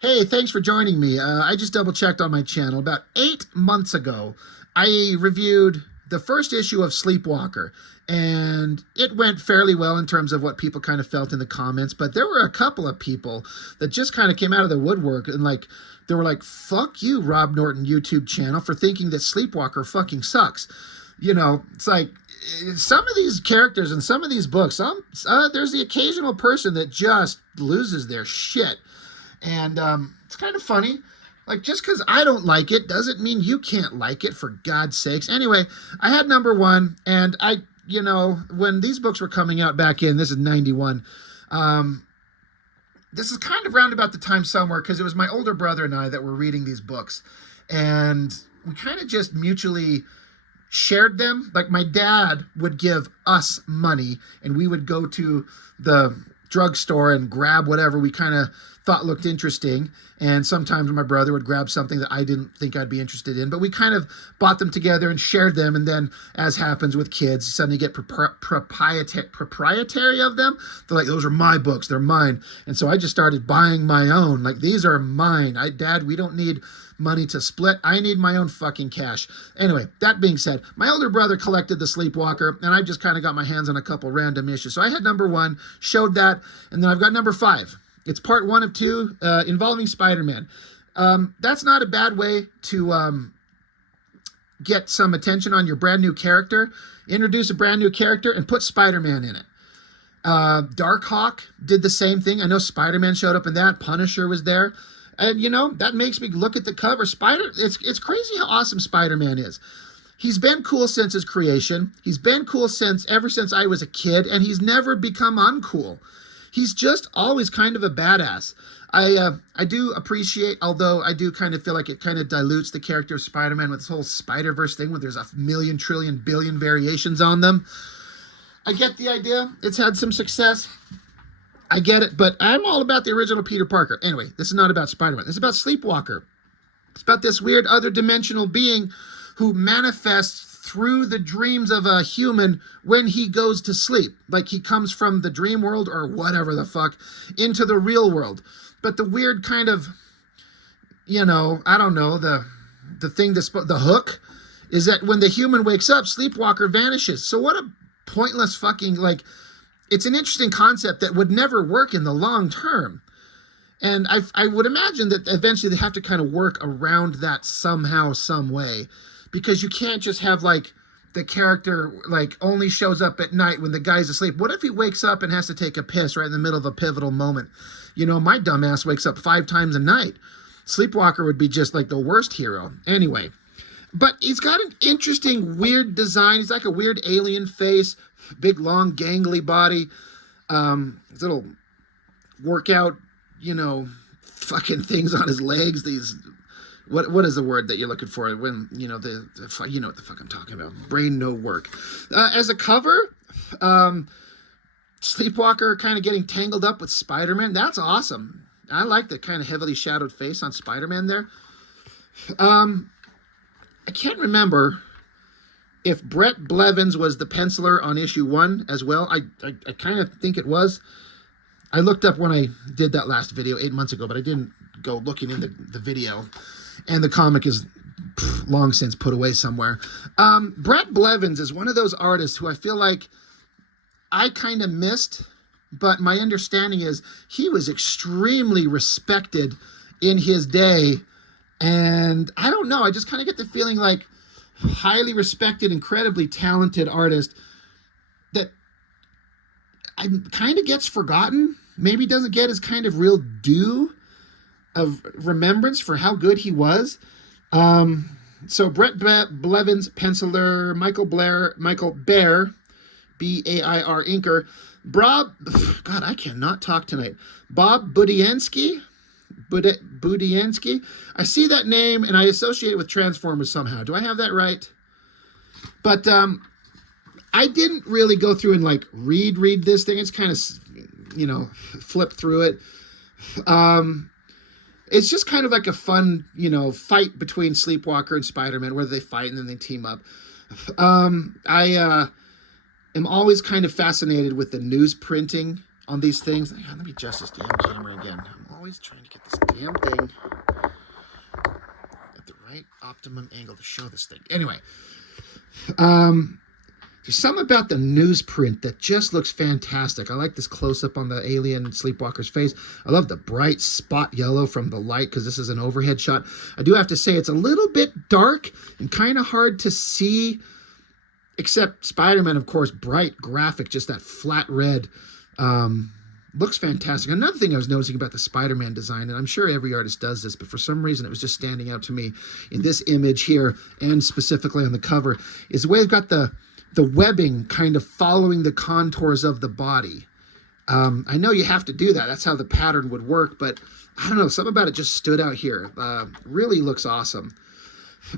Hey, thanks for joining me. I just double checked on my channel. About 8 months ago, I reviewed the first issue of Sleepwalker, and it went fairly well in terms of what people kind of felt in the comments. But there were a couple of people that just kind of came out of the woodwork and they were like, fuck you, Rob Norton YouTube channel, for thinking that Sleepwalker fucking sucks. It's like some of these characters in some of these books, there's the occasional person that just loses their shit. And it's kind of funny. Like, just because I don't like it doesn't mean you can't like it, for God's sakes. Anyway, I had number one, and when these books were coming out back in, this is 91, this is kind of round about the time somewhere, because it was my older brother and I that were reading these books. And we kind of just mutually shared them. Like, my dad would give us money, and we would go to the drugstore and grab whatever we kind of thought looked interesting. And sometimes my brother would grab something that I didn't think I'd be interested in, but we kind of bought them together and shared them. And then, as happens with kids, you suddenly get proprietary of them. They're like, those are my books, they're mine. And so I just started buying my own. Like, these are mine. Dad, we don't need money to split. I need my own fucking cash. Anyway, that being said, my older brother collected the Sleepwalker, and I just kind of got my hands on a couple random issues. So I had number one, showed that, and then I've got number five. It's part one of two, involving Spider-Man. That's not a bad way to get some attention on your brand new character. Introduce a brand new character and put Spider-Man in it. Darkhawk did the same thing. I know Spider-Man showed up in that. Punisher was there. And, that makes me look at the cover. It's crazy how awesome Spider-Man is. He's been cool since his creation. He's been cool ever since I was a kid, and he's never become uncool. He's just always kind of a badass. I do appreciate, although I do kind of feel like it kind of dilutes the character of Spider-Man with this whole Spider-Verse thing where there's a million, trillion, billion variations on them. I get the idea. It's had some success. I get it, but I'm all about the original Peter Parker. Anyway, this is not about Spider-Man. This is about Sleepwalker. It's about this weird other dimensional being who manifests through the dreams of a human when he goes to sleep. Like, he comes from the dream world or whatever the fuck into the real world. But the weird kind of, I don't know, the thing the hook is that when the human wakes up, Sleepwalker vanishes. So what a pointless fucking, it's an interesting concept that would never work in the long term. And I would imagine that eventually they have to kind of work around that somehow, some way. Because you can't just have, the character, only shows up at night when the guy's asleep. What if he wakes up and has to take a piss right in the middle of a pivotal moment? My dumbass wakes up 5 times a night. Sleepwalker would be just, the worst hero. Anyway. But he's got an interesting, weird design. He's like a weird alien face. Big, long, gangly body. His little workout, fucking things on his legs. These... What is the word that you're looking for when, you know what the fuck I'm talking about. Brain no work. As a cover, Sleepwalker kind of getting tangled up with Spider-Man. That's awesome. I like the kind of heavily shadowed face on Spider-Man there. I can't remember if Brett Blevins was the penciler on issue 1 as well. I kind of think it was. I looked up when I did that last video 8 months ago, but I didn't go looking in the video. And the comic is long since put away somewhere. Brett Blevins is one of those artists who I feel like I kind of missed, but my understanding is he was extremely respected in his day. And I don't know, I just kind of get the feeling like highly respected, incredibly talented artist that kind of gets forgotten, maybe doesn't get his kind of real due of remembrance for how good he was. So Brett Blevins, penciler, Michael Baer, B-A-I-R inker, God, I cannot talk tonight. Bob Budiansky. I see that name and I associate it with Transformers somehow. Do I have that right? But I didn't really go through and read this thing. It's kind of, flip through it. It's just kind of like a fun, fight between Sleepwalker and Spider-Man, where they fight and then they team up. I am always kind of fascinated with the news printing on these things. Let me adjust this damn camera again. I'm always always trying to get this damn thing at the right optimum angle to show this thing. Anyway, there's something about the newsprint that just looks fantastic. I like this close-up on the alien sleepwalker's face. I love the bright spot yellow from the light because this is an overhead shot. I do have to say it's a little bit dark and kind of hard to see, except Spider-Man, of course, bright graphic, just that flat red. Looks fantastic. Another thing I was noticing about the Spider-Man design, and I'm sure every artist does this, but for some reason it was just standing out to me in this image here and specifically on the cover, is the way they've got the webbing kind of following the contours of the body. I know you have to do that. That's how the pattern would work, but I don't know. Something about it just stood out here. Really looks awesome.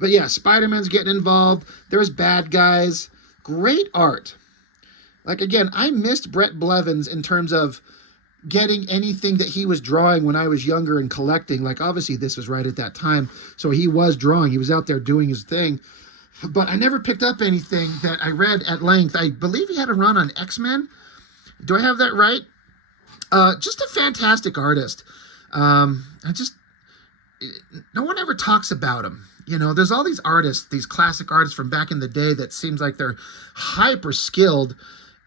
But yeah, Spider-Man's getting involved. There's bad guys. Great art. Like, again, I missed Brett Blevins in terms of getting anything that he was drawing when I was younger and collecting. Like, obviously, this was right at that time. So he was drawing. He was out there doing his thing. But I never picked up anything that I read at length. I believe he had a run on X-Men. Do I have that right? Just a fantastic artist. No one ever talks about him. You know, there's all these artists, these classic artists from back in the day that seems like they're hyper skilled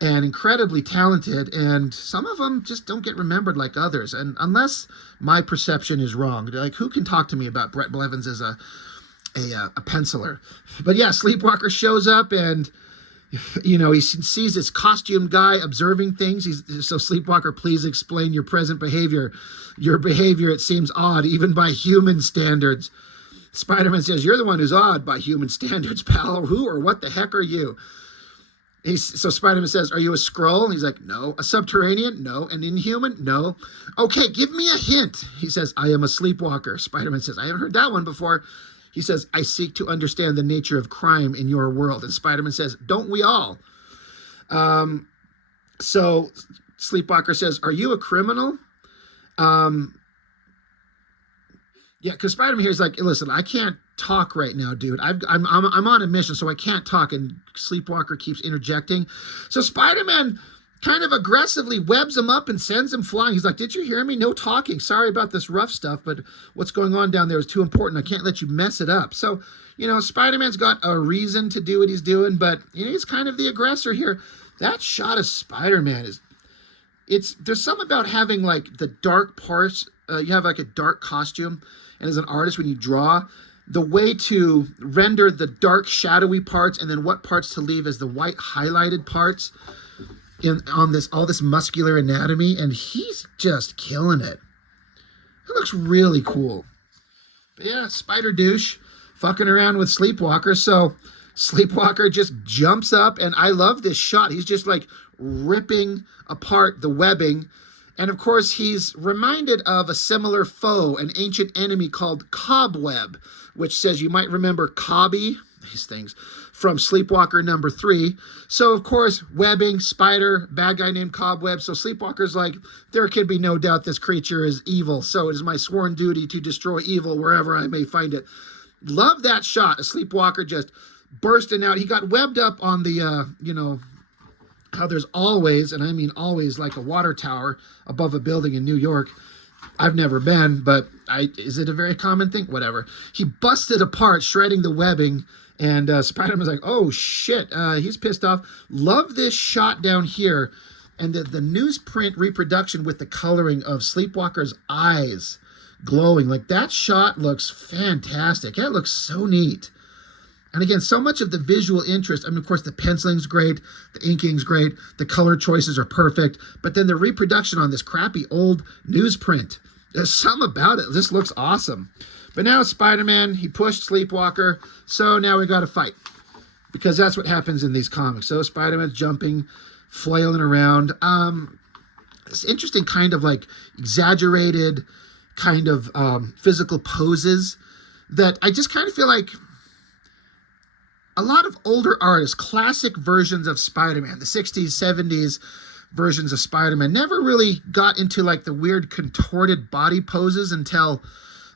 and incredibly talented, and some of them just don't get remembered like others. And unless my perception is wrong, like, who can talk to me about Brett Blevins as a penciler? But yeah, Sleepwalker shows up, and you know, he sees this costume guy observing things. So Sleepwalker, please explain your present behavior. Your behavior, it seems odd, even by human standards. Spider-Man says, you're the one who's odd by human standards, pal. Who or what the heck are you? So Spider-Man says, are you a Skrull? He's like, no. A Subterranean? No. An Inhuman? No. Okay, give me a hint. He says, I am a Sleepwalker. Spider-Man says, I haven't heard that one before. He says, I seek to understand the nature of crime in your world. And Spider-Man says, don't we all? So Sleepwalker says, are you a criminal? Yeah, because Spider-Man here is like, listen, I can't talk right now, dude. I'm on a mission, so I can't talk. And Sleepwalker keeps interjecting. So Spider-Man kind of aggressively webs him up and sends him flying. He's like, did you hear me? No talking. Sorry about this rough stuff, but what's going on down there is too important. I can't let you mess it up. So, you know, Spider-Man's got a reason to do what he's doing, but you know, he's kind of the aggressor here. That shot of Spider-Man there's something about having like the dark parts. You have like a dark costume, and as an artist, when you draw, the way to render the dark shadowy parts and then what parts to leave as the white highlighted parts on all this muscular anatomy, and he's just killing it. It looks really cool. But yeah, Spider Douche fucking around with Sleepwalker. So Sleepwalker just jumps up, and I love this shot. He's just like ripping apart the webbing. And of course, he's reminded of a similar foe, an ancient enemy called Cobweb, which says you might remember Cobby, these things, from Sleepwalker number 3. So, of course, webbing, spider, bad guy named Cobweb. So Sleepwalker's like, there can be no doubt this creature is evil. So it is my sworn duty to destroy evil wherever I may find it. Love that shot. A Sleepwalker just bursting out. He got webbed up on the, you know, how there's always, and I mean always, like a water tower above a building in New York. I've never been, but is it a very common thing? Whatever. He busted apart, shredding the webbing, and Spider-Man's like, oh shit, he's pissed off. Love this shot down here, and the newsprint reproduction with the coloring of Sleepwalker's eyes glowing. Like, that shot looks fantastic. It looks so neat. And again, so much of the visual interest, I mean, of course, the penciling's great, the inking's great, the color choices are perfect, but then the reproduction on this crappy old newsprint, there's something about it. This looks awesome. But now Spider-Man, he pushed Sleepwalker, so now we got to fight. Because that's what happens in these comics. So Spider-Man's jumping, flailing around. It's interesting kind of like exaggerated kind of physical poses that I just kind of feel like a lot of older artists, classic versions of Spider-Man, the 60s, 70s versions of Spider-Man, never really got into like the weird contorted body poses until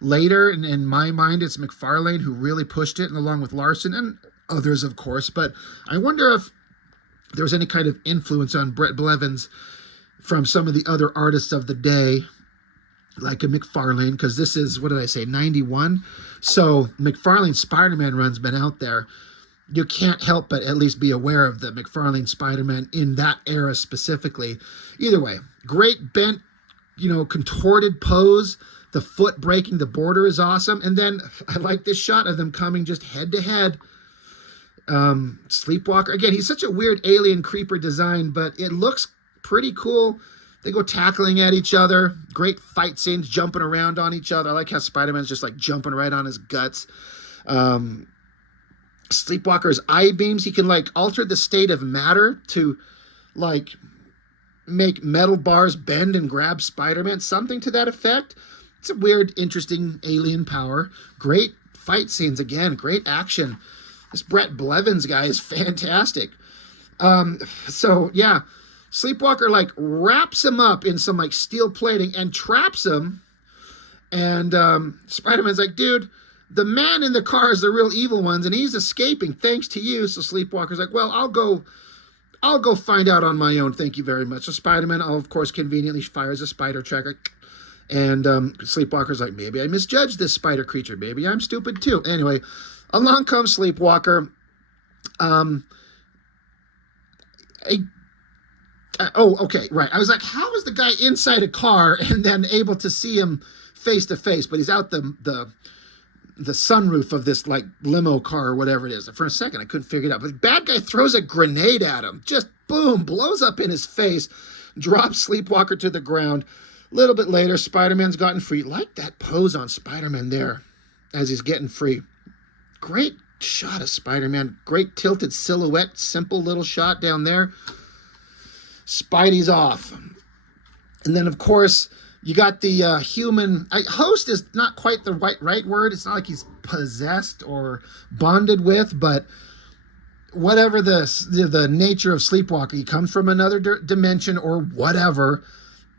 later. And in my mind, it's McFarlane who really pushed it, and along with Larson and others, of course. But I wonder if there was any kind of influence on Brett Blevins from some of the other artists of the day like a McFarlane, because this is, what did I say, 91? So McFarlane Spider-Man run's been out there. You can't help but at least be aware of the McFarlane Spider-Man in that era specifically. Either way, great bent, contorted pose. The foot breaking the border is awesome. And then I like this shot of them coming just head to head. Sleepwalker, again, he's such a weird alien creeper design, but it looks pretty cool. They go tackling at each other. Great fight scenes, jumping around on each other. I like how Spider-Man's just like jumping right on his guts. Sleepwalker's eye beams, he can like alter the state of matter to like make metal bars bend and grab Spider-Man, something to that effect. It's a weird, interesting alien power. Great fight scenes again, great action. This Brett Blevins guy is fantastic. So yeah, Sleepwalker like wraps him up in some like steel plating and traps him. And Spider-Man's like, dude, the man in the car is the real evil ones, and he's escaping thanks to you. So Sleepwalker's like, well, I'll go find out on my own. Thank you very much. So Spider-Man, of course, conveniently fires a spider tracker. And Sleepwalker's like, maybe I misjudged this spider creature. Maybe I'm stupid too. Anyway, along comes Sleepwalker. Okay, right. I was like, how is the guy inside a car and then able to see him face to face? But he's out the sunroof of this like limo car or whatever it is. For a second, I couldn't figure it out. But the bad guy throws a grenade at him. Just boom, blows up in his face, drops Sleepwalker to the ground. A little bit later, Spider-Man's gotten free. Like that pose on Spider-Man there as he's getting free. Great shot of Spider-Man. Great tilted silhouette. Simple little shot down there. Spidey's off. And then, of course, you got the human... host is not quite the right word. It's not like he's possessed or bonded with, but whatever the nature of Sleepwalker, he comes from another dimension or whatever,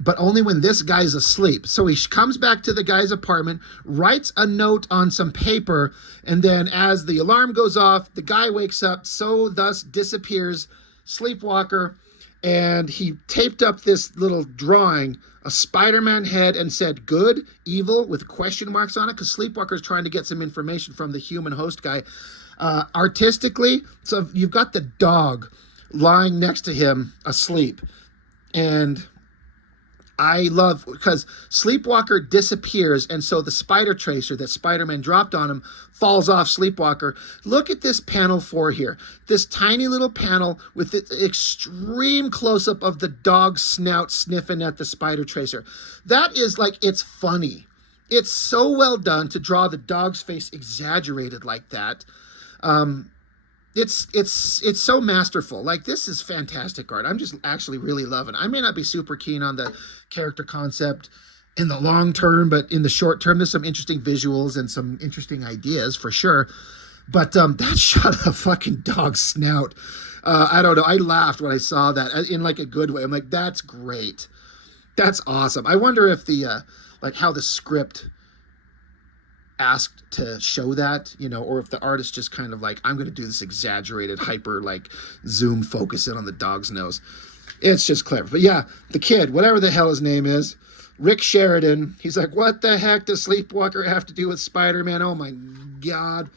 but only when this guy's asleep. So he comes back to the guy's apartment, writes a note on some paper, and then as the alarm goes off, the guy wakes up, so thus disappears Sleepwalker, and he taped up this little drawing, a Spider-Man head, and said good, evil, with question marks on it, because Sleepwalker's trying to get some information from the human host guy. Artistically, so you've got the dog lying next to him asleep, and I love, because Sleepwalker disappears, and so the spider tracer that Spider-Man dropped on him falls off Sleepwalker. Look at this panel 4 here. This tiny little panel with the extreme close-up of the dog's snout sniffing at the spider tracer. That is like, it's funny. It's so well done to draw the dog's face exaggerated like that. It's so masterful. Like, this is fantastic art. I'm just actually really loving it. I may not be super keen on the character concept in the long term, but in the short term, there's some interesting visuals and some interesting ideas for sure. But that shot of the fucking dog's snout, I don't know. I laughed when I saw that in like a good way. I'm like, that's great. That's awesome. I wonder if the like how the script asked to show that, or if the artist just kind of like, I'm going to do this exaggerated hyper like zoom focus in on the dog's nose. It's just clever. But yeah, the kid, whatever the hell his name is, Rick Sheridan, he's like, what the heck does Sleepwalker have to do with Spider-Man? Oh my God.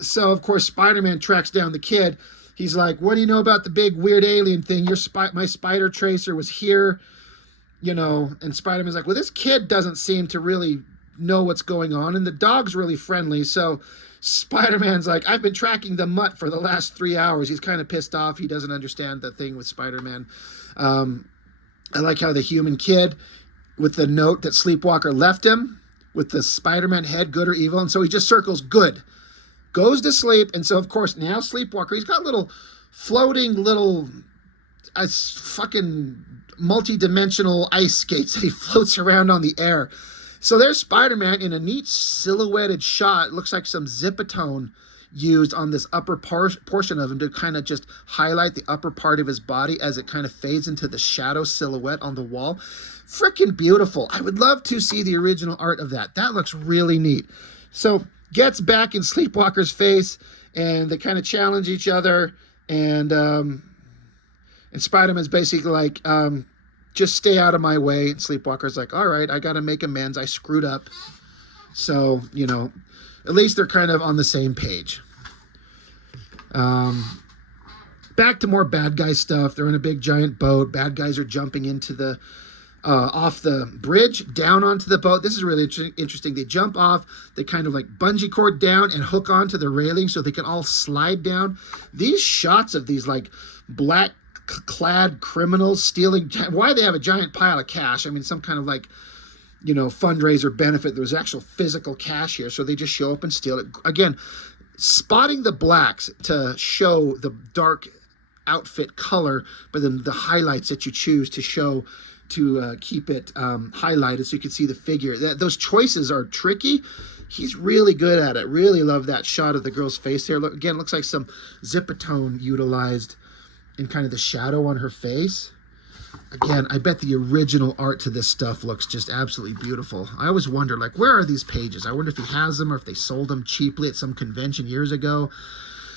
So of course Spider-Man tracks down the kid. He's like, what do you know about the big weird alien thing? My spider tracer was here, and Spider-Man's like, well, this kid doesn't seem to really know what's going on, and the dog's really friendly. So Spider-Man's like, I've been tracking the mutt for the last 3 hours. He's kind of pissed off. He doesn't understand the thing with Spider-Man. I like how the human kid, with the note that Sleepwalker left him, with the Spider-Man head, good or evil, and so he just circles good, goes to sleep. And so of course now Sleepwalker, he's got little floating little fucking multi-dimensional ice skates that he floats around on the air. So there's Spider-Man in a neat silhouetted shot. It looks like some Zipatone used on this upper portion of him to kind of just highlight the upper part of his body as it kind of fades into the shadow silhouette on the wall. Freaking beautiful. I would love to see the original art of that. That looks really neat. So gets back in Sleepwalker's face, and they kind of challenge each other, and Spider-Man's basically like, just stay out of my way. And Sleepwalker's like, all right, I got to make amends. I screwed up. So, you know, at least they're kind of on the same page. Back to more bad guy stuff. They're in a big giant boat. Bad guys are jumping into the off the bridge down onto the boat. This is really interesting. They jump off, they kind of like bungee cord down and hook onto the railing so they can all slide down. These shots of these like black clad criminals stealing, why they have a giant pile of cash? I mean, some kind of like, you know, fundraiser benefit. There was actual physical cash here, so they just show up and steal it. Again, spotting the blacks to show the dark outfit color, but then the highlights that you choose to show to keep it highlighted so you can see the figure. Those choices are tricky. He's really good at it. Really love that shot of the girl's face there. Look, again, looks like some zipatone utilized in kind of the shadow on her face. Again, I bet the original art to this stuff looks just absolutely beautiful. I always wonder, like, where are these pages? I wonder if he has them or if they sold them cheaply at some convention years ago.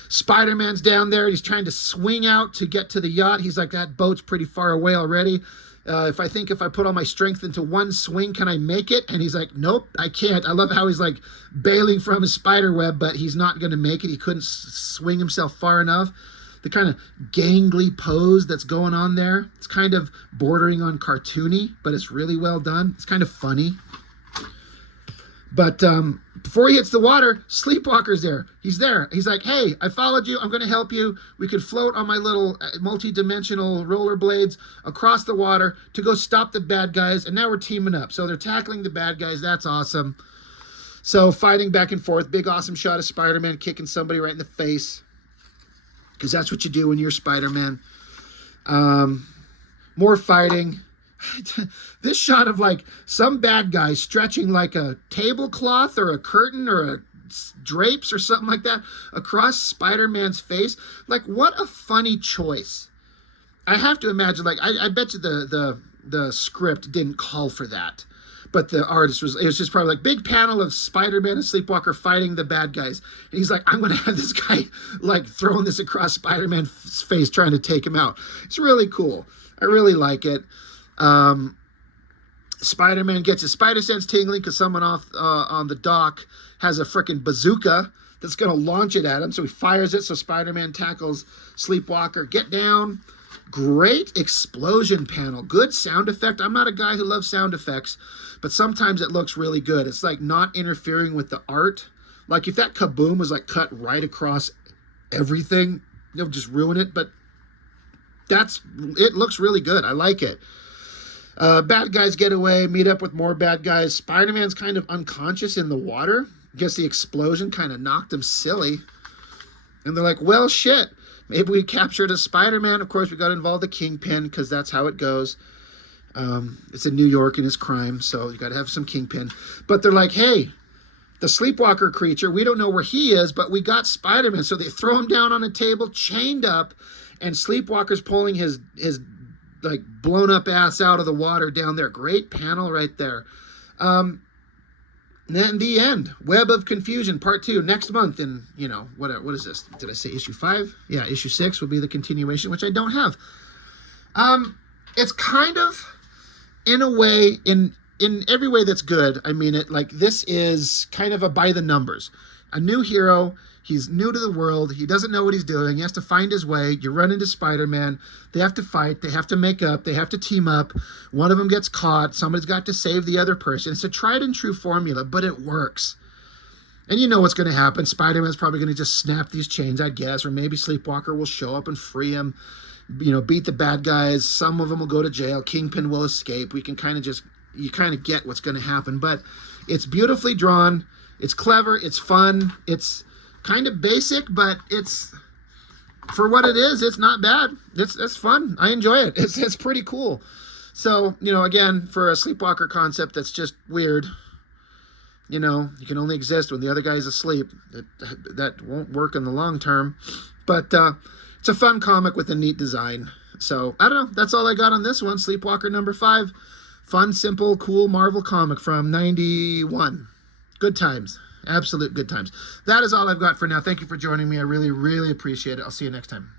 Spider-Man's down there. He's trying to swing out to get to the yacht. He's like, that boat's pretty far away already. If I put all my strength into one swing, can I make it? And he's like, nope, I can't. I love how he's like bailing from his spider web, but he's not going to make it. He couldn't swing himself far enough. The kind of gangly pose that's going on there. It's kind of bordering on cartoony, but it's really well done. It's kind of funny. But before he hits the water, Sleepwalker's there. He's there. He's like, hey, I followed you. I'm going to help you. We could float on my little multi-dimensional rollerblades across the water to go stop the bad guys. And now we're teaming up. So they're tackling the bad guys. That's awesome. So fighting back and forth. Big awesome shot of Spider-Man kicking somebody right in the face. Because that's what you do when you're Spider-Man. More fighting. This shot of like some bad guy stretching like a tablecloth or a curtain or a drapes or something like that across Spider-Man's face. Like, what a funny choice. I have to imagine, like, I bet you the script didn't call for that. But the artist it was just probably like big panel of Spider-Man and Sleepwalker fighting the bad guys. And he's like, I'm going to have this guy like throwing this across Spider-Man's face trying to take him out. It's really cool. I really like it. Spider-Man gets his spider sense tingling because someone off on the dock has a freaking bazooka that's going to launch it at him. So he fires it. So Spider-Man tackles Sleepwalker. Get down. Great explosion panel. Good sound effect. I'm not a guy who loves sound effects, but sometimes it looks really good. It's like not interfering with the art. Like if that kaboom was like cut right across everything, it'll just ruin it. But it looks really good. I like it. Bad guys get away, meet up with more bad guys. Spider-Man's kind of unconscious in the water. Guess the explosion kind of knocked him silly. And they're like, well, shit. Maybe we captured a Spider-Man. Of course, we got to involve the Kingpin because that's how it goes. It's in New York and it's crime, so you got to have some Kingpin. But they're like, hey, the Sleepwalker creature, we don't know where he is, but we got Spider-Man. So they throw him down on a table, chained up, and Sleepwalker's pulling his like blown up ass out of the water down there. Great panel right there. And then the end. Web of Confusion, part 2, next month. And, you know, what is this? Did I say issue 5? Yeah, issue 6 will be the continuation, which I don't have. It's kind of, in a way, in every way that's good. I mean it, like, this is kind of a by the numbers. A new hero. He's new to the world. He doesn't know what he's doing. He has to find his way. You run into Spider-Man. They have to fight. They have to make up. They have to team up. One of them gets caught. Somebody's got to save the other person. It's a tried and true formula, but it works. And you know what's going to happen. Spider-Man's probably going to just snap these chains, I guess, or maybe Sleepwalker will show up and free him, you know, beat the bad guys. Some of them will go to jail. Kingpin will escape. We can kind of you kind of get what's going to happen. But it's beautifully drawn. It's clever. It's fun. It's kind of basic, but it's, for what it is, it's not bad. It's fun. I enjoy it. It's pretty cool. So, you know, again, for a Sleepwalker concept that's just weird, you know, you can only exist when the other guy's asleep. That won't work in the long term. But it's a fun comic with a neat design. So, I don't know. That's all I got on this one. Sleepwalker number 5. Fun, simple, cool Marvel comic from 91. Good times. Absolute good times. That is all I've got for now. Thank you for joining me. I really, really appreciate it. I'll see you next time.